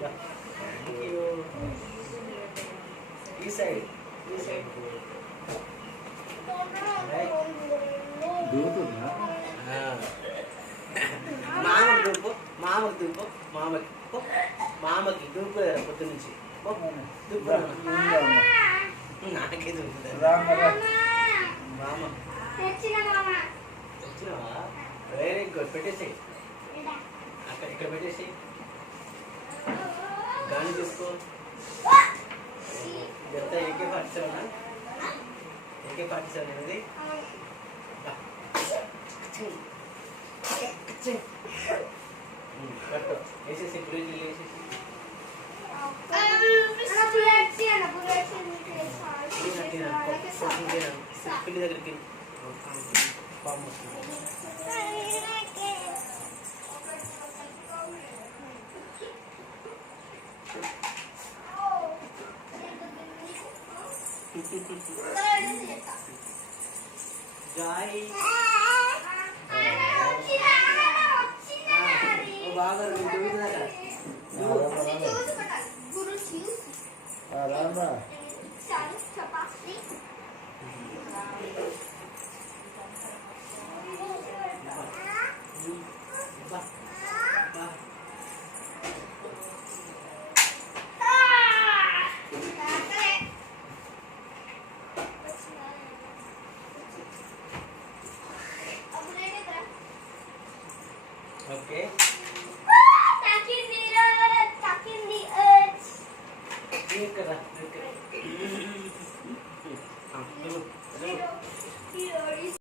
Thank you. ఈ side మామకి దూపు మామకి దూపు పొద్దు నుంచి దూపు నాకే దూపుతుంది. మామ వచ్చినావా? Very good. పెట్టేసి అక్కడ ఇక్కడ పెట్టేసి గాలి తీసుకో. ఇదంతా AK-47 అనేది కట్టు వేసేసి బ్రిడ్జ్ వేసేసి పిల్లి దగ్గరికి పాము వస్తుంది. బాగా ఓకే. కదా